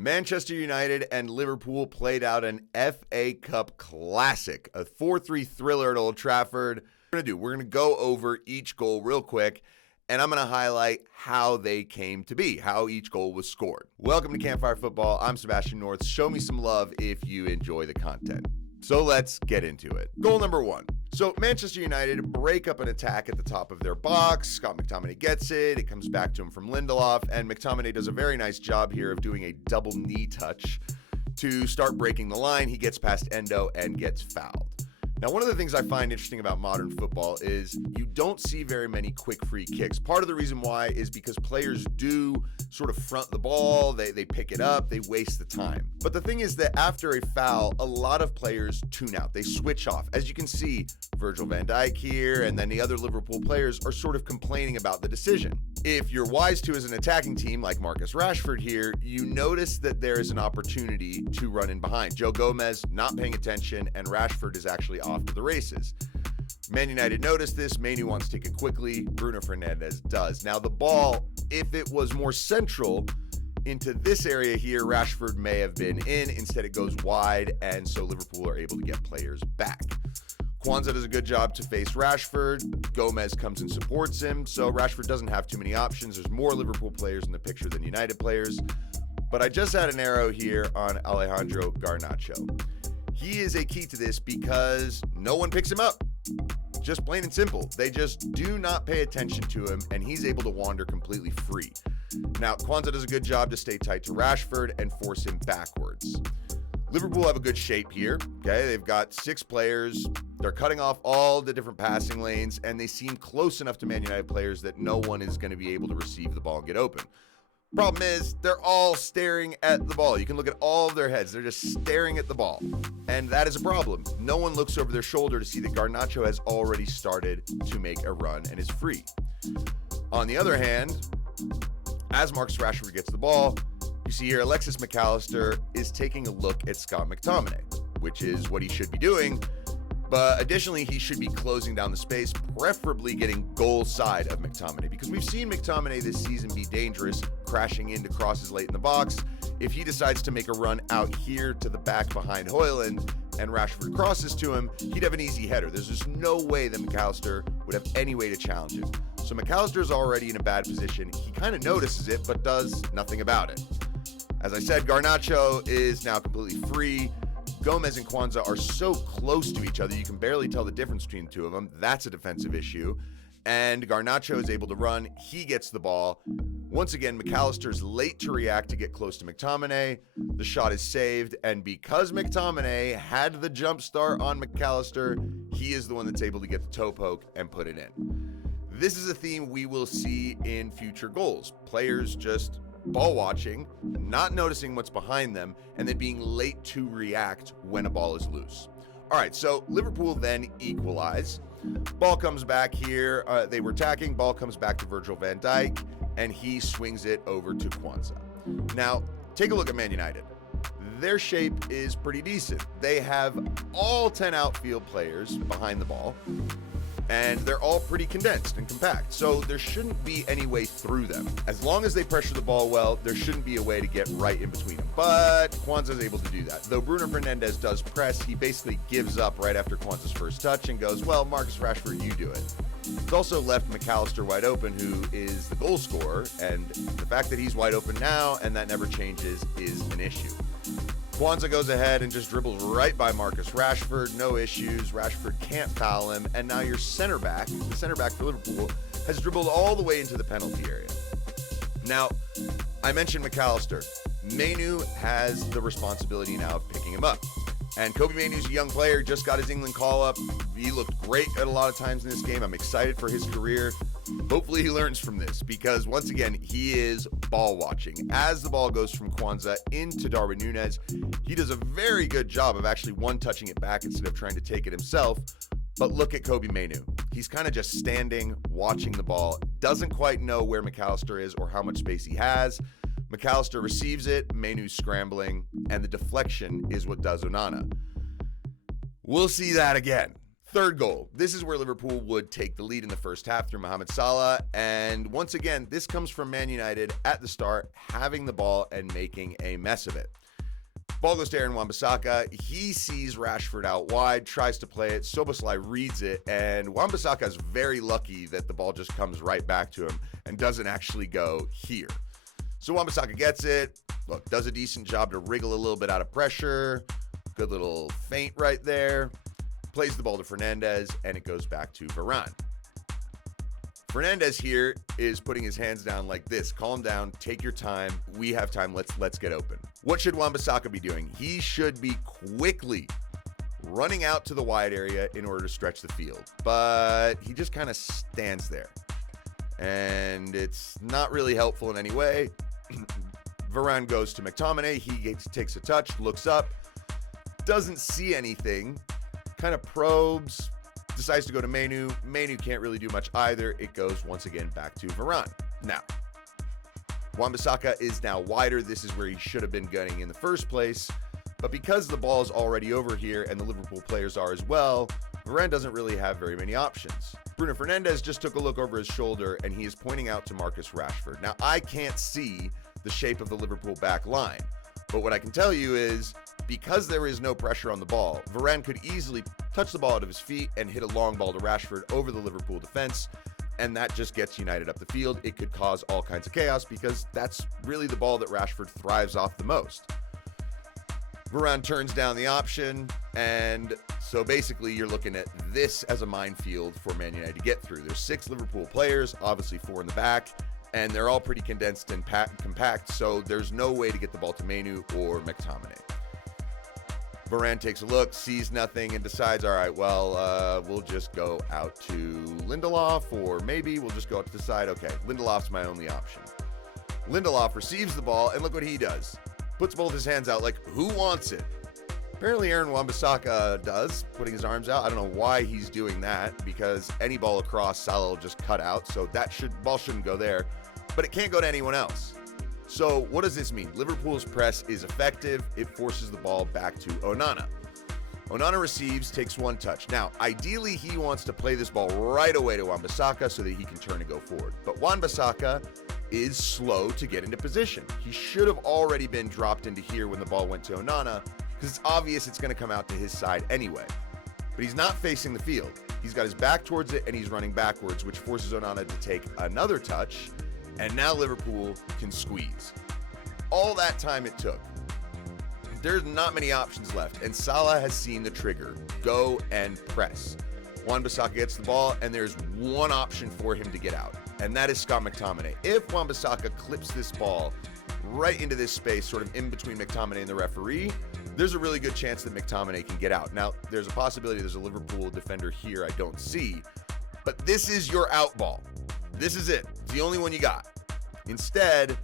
Manchester United and Liverpool played out an FA Cup classic, a 4-3 thriller at Old Trafford. We're going to go over each goal real quick, and I'm going to highlight how they came to be, how each goal was scored. Welcome to Campfire Football. I'm Sebastian North. Show me some love if you enjoy the content. So let's get into it. Goal number one. So Manchester United break up an attack at the top of their box. Scott McTominay gets it. It comes back to him from Lindelof, and McTominay does a very nice job here of doing a double knee touch to start breaking the line. He gets past Endo and gets fouled. Now, one of the things I find interesting about modern football is you don't see very many quick free kicks. Part of the reason why is because players do sort of front the ball, they pick it up, they waste the time. But the thing is that after a foul, a lot of players tune out, they switch off. As you can see, Virgil van Dijk here and then the other Liverpool players are sort of complaining about the decision. If you're wise to as an attacking team like Marcus Rashford here, you notice that there is an opportunity to run in behind. Joe Gomez not paying attention, and Rashford is actually off to the races. Man United noticed this. Manu wants to take it quickly. Bruno Fernandes does. Now the ball, if it was more central into this area here, Rashford may have been in. Instead it goes wide, and so Liverpool are able to get players back. Kwanzaa does a good job to face Rashford. Gomez comes and supports him, so Rashford doesn't have too many options. There's more Liverpool players in the picture than United players. But I just had an arrow here on Alejandro Garnacho. He is a key to this because no one picks him up. Just plain and simple. They just do not pay attention to him, and he's able to wander completely free. Now, Kwanzaa does a good job to stay tight to Rashford and force him backwards. Liverpool have a good shape here, okay? They've got 6 players. They're cutting off all the different passing lanes, and they seem close enough to Man United players that no one is going to be able to receive the ball and get open. Problem is, they're all staring at the ball. You can look at all of their heads. They're just staring at the ball, and that is a problem. No one looks over their shoulder to see that Garnacho has already started to make a run and is free. On the other hand, as Marcus Rashford gets the ball, you see here Alexis McAllister is taking a look at Scott McTominay, which is what he should be doing. But additionally, he should be closing down the space, preferably getting goal side of McTominay, because we've seen McTominay this season be dangerous, crashing into crosses late in the box. If he decides to make a run out here to the back behind Højlund and Rashford crosses to him, he'd have an easy header. There's just no way that McAllister would have any way to challenge him. So McAllister is already in a bad position. He kind of notices it, but does nothing about it. As I said, Garnacho is now completely free. Gomez and Kwanzaa are so close to each other, you can barely tell the difference between the two of them. That's a defensive issue. And Garnacho is able to run. He gets the ball. Once again, McAllister's late to react to get close to McTominay. The shot is saved. And because McTominay had the jump start on McAllister, he is the one that's able to get the toe poke and put it in. This is a theme we will see in future goals. Players just ball watching, not noticing what's behind them, and then being late to react when a ball is loose. All right, so Liverpool then equalize. Ball comes back here. They were attacking. Ball comes back to Virgil van Dijk, and he swings it over to Kwanzaa. Now, take a look at Man United. Their shape is pretty decent. They have all 10 outfield players behind the ball, and they're all pretty condensed and compact, so there shouldn't be any way through them. As long as they pressure the ball well, there shouldn't be a way to get right in between them. But Kwanzaa is able to do that. Though Bruno Fernandes does press, he basically gives up right after Kwanzaa's first touch and goes, well, Marcus Rashford, you do it. It's also left McAllister wide open, who is the goal scorer, and the fact that he's wide open now and that never changes is an issue. Kwanzaa goes ahead and just dribbles right by Marcus Rashford. No issues. Rashford can't foul him. And now your center back, the center back for Liverpool, has dribbled all the way into the penalty area. Now, I mentioned McAllister. Manu has the responsibility now of picking him up. And Kobbie Mainoo's a young player, just got his England call-up. He looked great at a lot of times in this game. I'm excited for his career. Hopefully he learns from this, because once again, he is ball watching. As the ball goes from Kwanzaa into Darwin Núñez, he does a very good job of actually one-touching it back instead of trying to take it himself. But look at Kobbie Mainoo. He's kind of just standing, watching the ball, doesn't quite know where McAllister is or how much space he has. McAllister receives it, Mainoo's scrambling, and the deflection is what does Onana. We'll see that again. Third goal. This is where Liverpool would take the lead in the first half through Mohamed Salah. And once again, this comes from Man United at the start, having the ball and making a mess of it. Ball goes to Aaron Wan-Bissaka. He sees Rashford out wide, tries to play it. Szoboszlai reads it, and Wan-Bissaka is very lucky that the ball just comes right back to him and doesn't actually go here. So Wan-Bissaka gets it. Look, does a decent job to wriggle a little bit out of pressure. Good little feint right there. Plays the ball to Fernandes, and it goes back to Varane. Fernandes here is putting his hands down like this. Calm down, take your time. We have time, let's get open. What should Wan-Bissaka be doing? He should be quickly running out to the wide area in order to stretch the field. But he just kind of stands there. And it's not really helpful in any way. Varane goes to McTominay. He takes a touch, looks up, doesn't see anything. Kind of probes, decides to go to Manu. Manu can't really do much either. It goes once again back to Varane. Now, Wan-Bissaka is now wider. This is where he should have been gunning in the first place. But because the ball is already over here and the Liverpool players are as well, Varane doesn't really have very many options. Bruno Fernandes just took a look over his shoulder and he is pointing out to Marcus Rashford. Now, I can't see the shape of the Liverpool back line, but what I can tell you is because there is no pressure on the ball, Varane could easily touch the ball out of his feet and hit a long ball to Rashford over the Liverpool defense, and that just gets United up the field. It could cause all kinds of chaos because that's really the ball that Rashford thrives off the most. Varane turns down the option, and so basically you're looking at this as a minefield for Man United to get through. There's 6 Liverpool players, obviously 4 in the back, and they're all pretty condensed and compact, so there's no way to get the ball to Manu or McTominay. Varane takes a look, sees nothing, and decides, all right, well, we'll just go out to Lindelof, or maybe we'll just go out to the side. Okay, Lindelof's my only option. Lindelof receives the ball, and look what he does. Puts both his hands out like, who wants it? Apparently Aaron Wan-Bissaka does, putting his arms out. I don't know why he's doing that, because any ball across, Salah will just cut out, so that ball shouldn't go there, but it can't go to anyone else. So what does this mean? Liverpool's press is effective. It forces the ball back to Onana. Onana receives, takes one touch. Now, ideally, he wants to play this ball right away to Wan-Bissaka so that he can turn and go forward. But Wan-Bissaka is slow to get into position. He should have already been dropped into here when the ball went to Onana because it's obvious it's going to come out to his side anyway. But he's not facing the field. He's got his back towards it and he's running backwards, which forces Onana to take another touch. And now Liverpool can squeeze. All that time it took. There's not many options left, and Salah has seen the trigger. Go and press. Wan-Bissaka gets the ball, and there's one option for him to get out, and that is Scott McTominay. If Wan-Bissaka clips this ball right into this space, sort of in between McTominay and the referee, there's a really good chance that McTominay can get out. Now, there's a possibility there's a Liverpool defender here I don't see, but this is your out ball. This is it. It's the only one you got. Instead,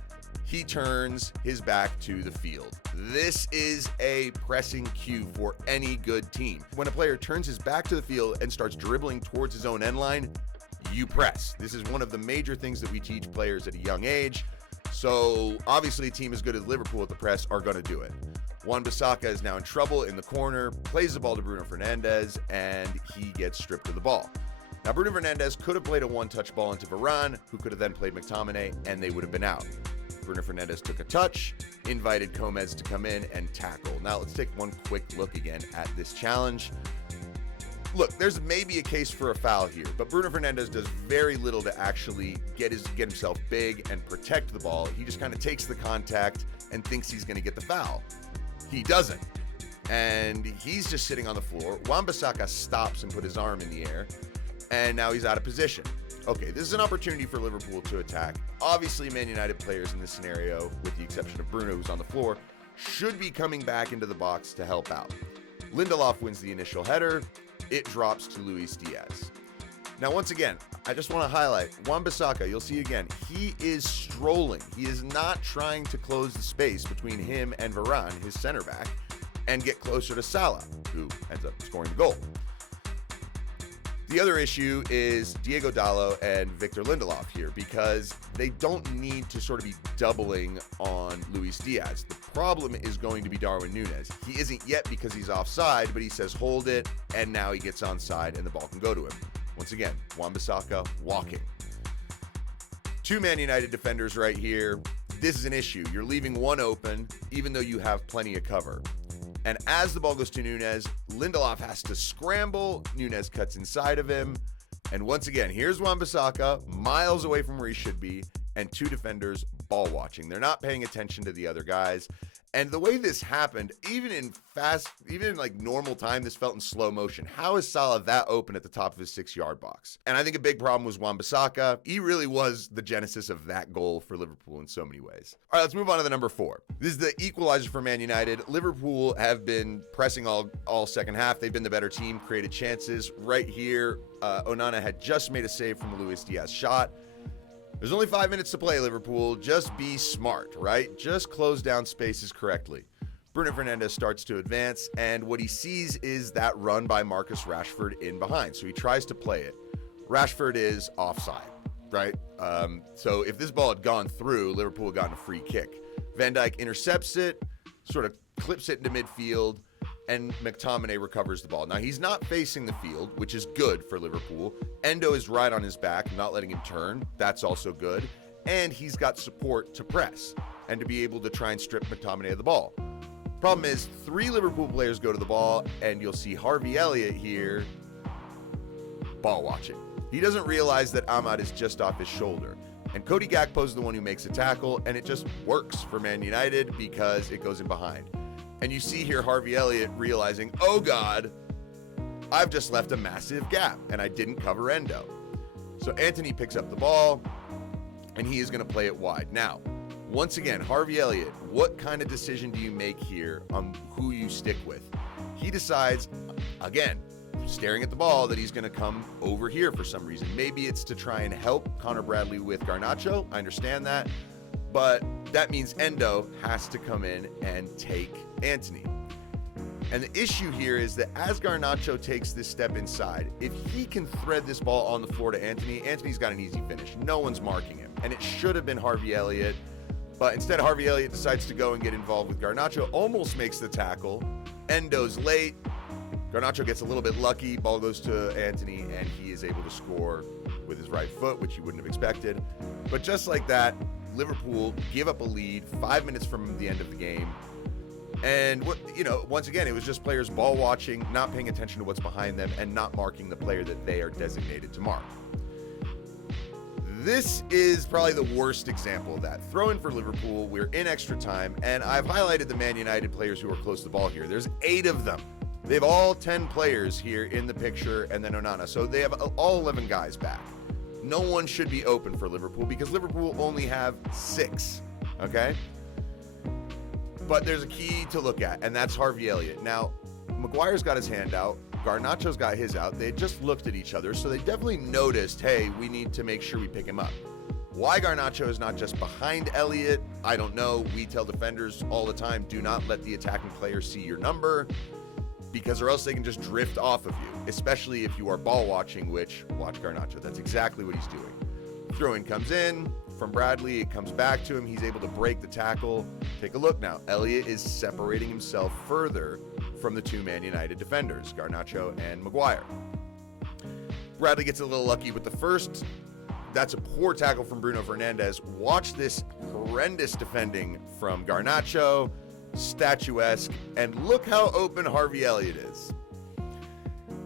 he turns his back to the field. This is a pressing cue for any good team. When a player turns his back to the field and starts dribbling towards his own end line, you press. This is one of the major things that we teach players at a young age. So obviously a team as good as Liverpool at the press are going to do it. Wan-Bissaka is now in trouble in the corner, plays the ball to Bruno Fernandes, and he gets stripped of the ball. Now, Bruno Fernandes could have played a one-touch ball into Varane, who could have then played McTominay, and they would have been out. Bruno Fernandes took a touch, invited Gomez to come in and tackle. Now, let's take one quick look again at this challenge. Look, there's maybe a case for a foul here, but Bruno Fernandes does very little to actually get himself big and protect the ball. He just kind of takes the contact and thinks he's going to get the foul. He doesn't. And he's just sitting on the floor. Wan-Bissaka stops and put his arm in the air. And now he's out of position. Okay, this is an opportunity for Liverpool to attack. Obviously, Man United players in this scenario, with the exception of Bruno, who's on the floor, should be coming back into the box to help out. Lindelof wins the initial header. It drops to Luis Diaz. Now, once again, I just want to highlight Wan-Bissaka. You'll see again, he is strolling. He is not trying to close the space between him and Varane, his center back, and get closer to Salah, who ends up scoring the goal. The other issue is Diego Dallo and Victor Lindelof here, because they don't need to sort of be doubling on Luis Diaz. The problem is going to be Darwin Núñez. He isn't yet because he's offside, but he says hold it, and now he gets onside and the ball can go to him. Once again, Wan-Bissaka walking. Two Man United defenders right here. This is an issue. You're leaving one open, even though you have plenty of cover. And as the ball goes to Núñez, Lindelof has to scramble. Núñez cuts inside of him. And once again, here's Wan-Bissaka, miles away from where he should be, and two defenders ball watching. They're not paying attention to the other guys. And the way this happened, even in like normal time, this felt in slow motion. How is Salah that open at the top of his 6-yard box? And I think a big problem was Wan-Bissaka. He really was the genesis of that goal for Liverpool in so many ways. All right, let's move on to the number 4. This is the equalizer for Man United. Liverpool have been pressing all second half. They've been the better team, created chances. Right here, Onana had just made a save from a Luis Diaz shot. There's only 5 minutes to play, Liverpool. Just be smart, right? Just close down spaces correctly. Bruno Fernandes starts to advance, and what he sees is that run by Marcus Rashford in behind. So he tries to play it. Rashford is offside, right? So if this ball had gone through, Liverpool had gotten a free kick. Van Dijk intercepts it, sort of clips it into midfield, and McTominay recovers the ball. Now, he's not facing the field, which is good for Liverpool. Endo is right on his back, not letting him turn. That's also good. And he's got support to press and to be able to try and strip McTominay of the ball. Problem is, 3 Liverpool players go to the ball, and you'll see Harvey Elliott here ball watching. He doesn't realize that Ahmad is just off his shoulder. And Cody Gakpo is the one who makes a tackle, and it just works for Man United because it goes in behind. And you see here Harvey Elliott realizing, oh God, I've just left a massive gap and I didn't cover Endo. So Antony picks up the ball and he is going to play it wide. Now, once again, Harvey Elliott, what kind of decision do you make here on who you stick with? He decides, again, staring at the ball, that he's going to come over here for some reason. Maybe it's to try and help Connor Bradley with Garnacho. I understand that. But that means Endo has to come in and take Antony. And the issue here is that as Garnacho takes this step inside, if he can thread this ball on the floor to Antony, Antony's got an easy finish. No one's marking him. And it should have been Harvey Elliott. But instead, Harvey Elliott decides to go and get involved with Garnacho, almost makes the tackle. Endo's late. Garnacho gets a little bit lucky. Ball goes to Antony, and he is able to score with his right foot, which you wouldn't have expected. But just like that, Liverpool give up a lead 5 minutes from the end of the game. And once again, it was just players ball watching, not paying attention to what's behind them, and not marking the player that they are designated to mark. This is probably the worst example of that. Throw in for Liverpool. We're in extra time, and I've highlighted the Man United players who are close to the ball here. There's 8 of them. They have all 10 players here in the picture, and then Onana. So they have all 11 guys back. No one should be open for Liverpool because Liverpool only have 6, okay? But there's a key to look at, and that's Harvey Elliott. Now, Maguire's got his hand out. Garnacho's got his out. They just looked at each other, so they definitely noticed, hey, we need to make sure we pick him up. Why Garnacho is not just behind Elliott, I don't know. We tell defenders all the time, do not let the attacking player see your number, because or else they can just drift off of you, especially if you are ball watching, which, watch Garnacho. That's exactly what he's doing. Throw-in comes in from Bradley. It comes back to him. He's able to break the tackle. Take a look now. Elliott is separating himself further from the 2 Man United defenders, Garnacho and Maguire. Bradley gets a little lucky with the first. That's a poor tackle from Bruno Fernandes. Watch this horrendous defending from Garnacho. Statuesque, and look how open Harvey Elliott is.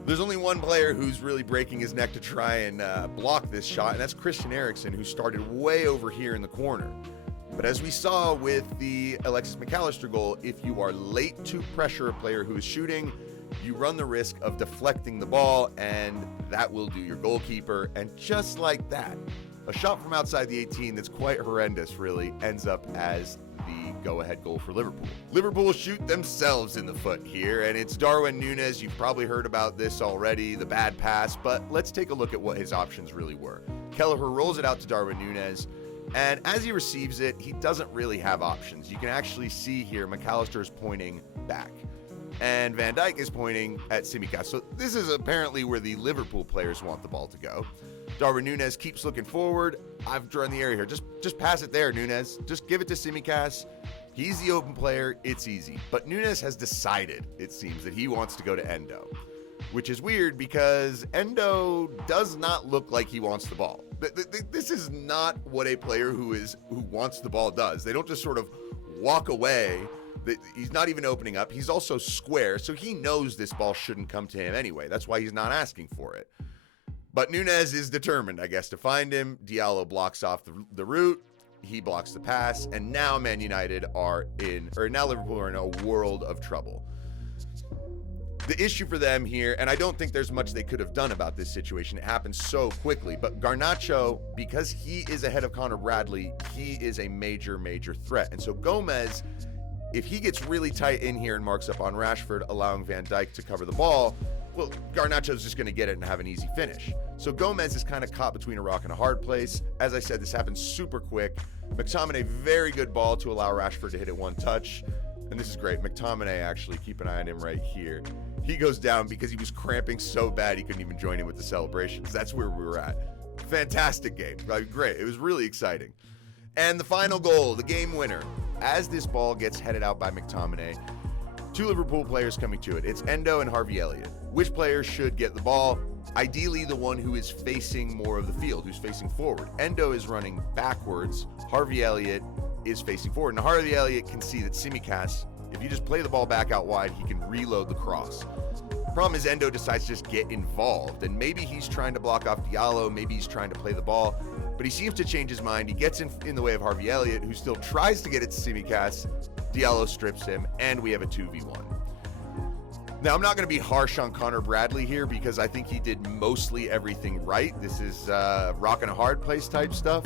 There's only one player who's really breaking his neck to try and block this shot, and that's Christian Eriksen, who started way over here in the corner. But as we saw with the Alexis McAllister goal, if you are late to pressure a player who is shooting, you run the risk of deflecting the ball, and that will do your goalkeeper. And just like that, a shot from outside the 18 that's quite horrendous really ends up as the go-ahead goal for Liverpool. Liverpool shoot themselves in the foot here, and it's Darwin Núñez. You've probably heard about this already, the bad pass, but let's take a look at what his options really were. Kelleher rolls it out to Darwin Núñez, and as he receives it, he doesn't really have options. You can actually see here McAllister is pointing back. and Van Dijk is pointing at Tsimikas. So this is apparently where the Liverpool players want the ball to go. Darwin Núñez keeps looking forward. I've drawn the area here. Just pass it there, Núñez. Just give it to Tsimikas. He's the open player. It's easy. But Núñez has decided, it seems, that he wants to go to Endo, which is weird because Endo does not look like he wants the ball. This is not what a player who wants the ball does. They don't just sort of walk away. He's not even opening up. He's also square, so he knows this ball shouldn't come to him anyway. That's why he's not asking for it. But Núñez is determined, I guess, to find him. Diallo blocks off the route. He blocks the pass, and now Liverpool are in a world of trouble. The issue for them here, and I don't think there's much they could have done about this situation. It happened so quickly, but Garnacho, because he is ahead of Connor Bradley, he is a major, major threat. And so Gomez, if he gets really tight in here and marks up on Rashford, allowing Van Dijk to cover the ball, well, Garnacho's just going to get it and have an easy finish. So Gomez is kind of caught between a rock and a hard place. As I said, this happened super quick. McTominay, very good ball to allow Rashford to hit it one touch. And this is great. McTominay, actually, keep an eye on him right here. He goes down because he was cramping so bad he couldn't even join in with the celebrations. That's where we were at. Fantastic game. Great. It was really exciting. And the final goal, the game winner. As this ball gets headed out by McTominay, two Liverpool players coming to it. It's Endo and Harvey Elliott. Which player should get the ball? Ideally, the one who is facing more of the field, who's facing forward. Endo is running backwards. Harvey Elliott is facing forward. And Harvey Elliott can see that Tsimikas, if you just play the ball back out wide, he can reload the cross. Problem is Endo decides to just get involved, and maybe he's trying to block off Diallo, maybe he's trying to play the ball, but he seems to change his mind. He gets in the way of Harvey Elliott, who still tries to get it to Tsimikas. Diallo strips him, and we have a 2v1. Now, I'm not going to be harsh on Connor Bradley here because I think he did mostly everything right. This is rock and a hard place type stuff.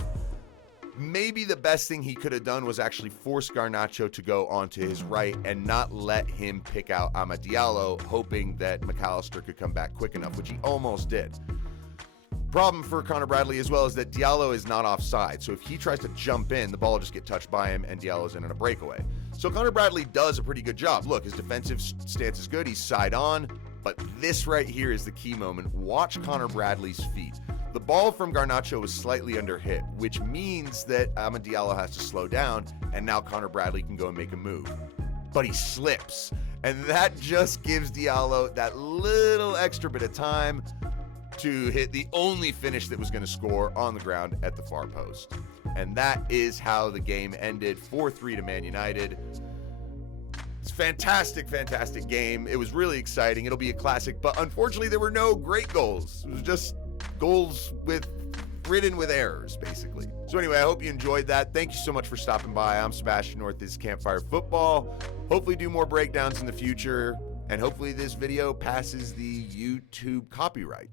Maybe the best thing he could have done was actually force Garnacho to go onto his right and not let him pick out Amad Diallo, hoping that McAllister could come back quick enough, which he almost did. Problem for Connor Bradley as well is that Diallo is not offside. So if he tries to jump in, the ball will just get touched by him and Diallo's in on a breakaway. So Connor Bradley does a pretty good job. Look, his defensive stance is good. He's side on. But this right here is the key moment. Watch Connor Bradley's feet. The ball from Garnacho was slightly under hit, which means that Amad Diallo has to slow down, and now Connor Bradley can go and make a move. But he slips, and that just gives Diallo that little extra bit of time to hit the only finish that was going to score on the ground at the far post. And that is how the game ended, 4-3 to Man United. It's fantastic, fantastic game. It was really exciting. It'll be a classic, but unfortunately there were no great goals. It was just goals ridden with errors, basically. So anyway, I hope you enjoyed that. Thank you so much for stopping by. I'm Sebastian North. This is Campfire Football. Hopefully do more breakdowns in the future, and hopefully this video passes the YouTube copyright.